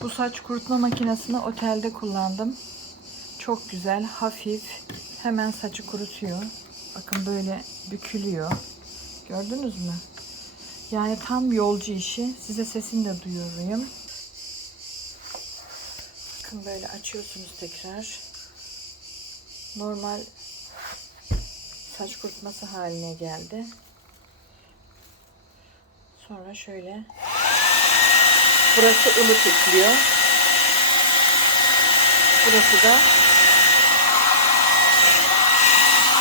Bu saç kurutma makinesini otelde kullandım. Çok güzel, hafif. Hemen saçı kurutuyor. Bakın böyle bükülüyor. Gördünüz mü? Yani tam yolcu işi. Size sesini de duyuruyorum. Bakın böyle açıyorsunuz tekrar. Normal saç kurutması haline geldi. Sonra şöyle burası ılık ekliyor. Burası da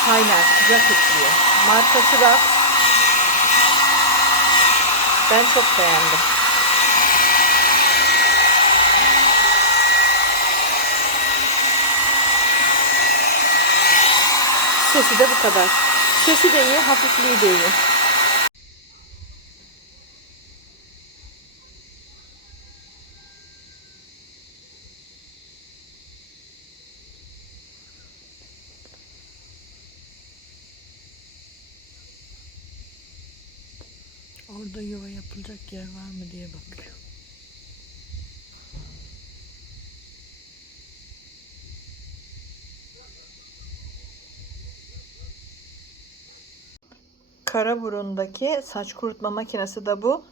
kaynar sıcak ekliyor. Markası da ben çok beğendim. Sesi de bu kadar. Sesi de iyi, hafifliği de iyi. Orada yuva yapılacak yer var mı diye bakıyor. Karaburun'daki saç kurutma makinesi de bu.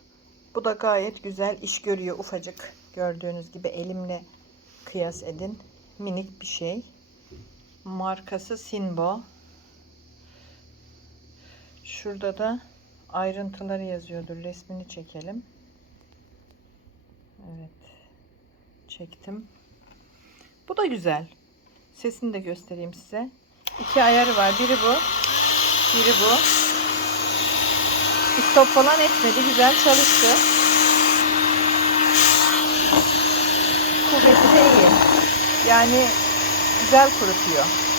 Bu da gayet güzel iş görüyor ufacık. Gördüğünüz gibi elimle kıyas edin. Minik bir şey. Markası Sinbo. Şurada da ayrıntıları yazıyordur. Resmini çekelim. Evet. Çektim. Bu da güzel. Sesini de göstereyim size. İki ayarı var. Biri bu. Biri bu. Stop falan etmedi. Güzel çalıştı. Kuvveti de iyi. Yani güzel kurutuyor.